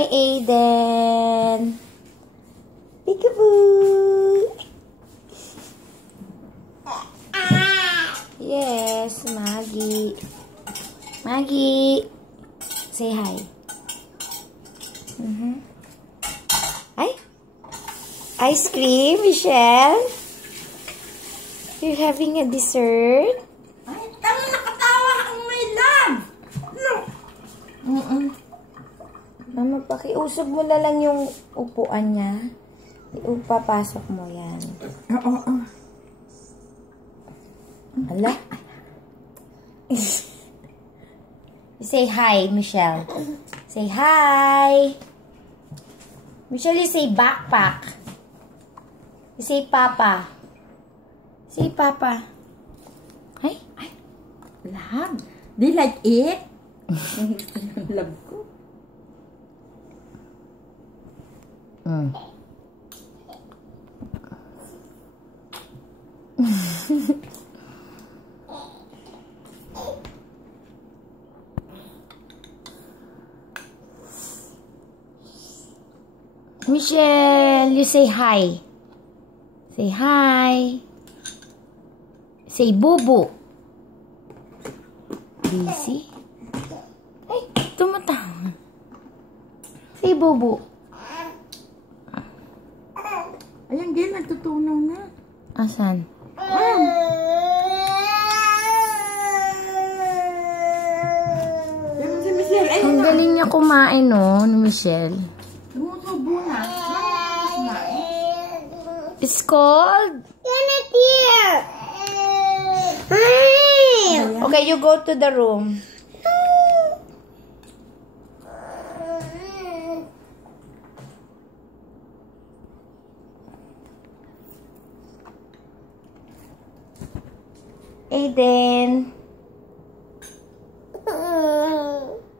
Hi, Aiden. Peekaboo. Yes, Maggie. Maggie. Say hi. Ay. Ice cream, Michelle. You're having a dessert? Ay, tama nakatawa ang may love. No. Mama, pakiusog mo na lang yung upuan niya. Papasok mo yan. Oo. Hala. Say hi, Michelle. Say hi. Michelle, you say backpack. You say papa. Say papa. Ay. Love. Do you like it? Love ko. Michelle, you say hi. Say hi. Say bubu. Busy? Ay, tumatawa. Say bubu. Ayan, Gil, natutunaw na. Asan? Yan si Michelle. Ay, Ang galing niya kumain, no, ni Michelle. tumutubo na. It's cold? Okay, you go to the room. Aiden.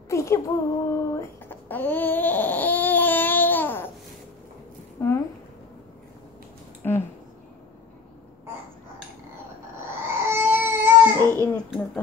Peekaboo. Naiinit na to.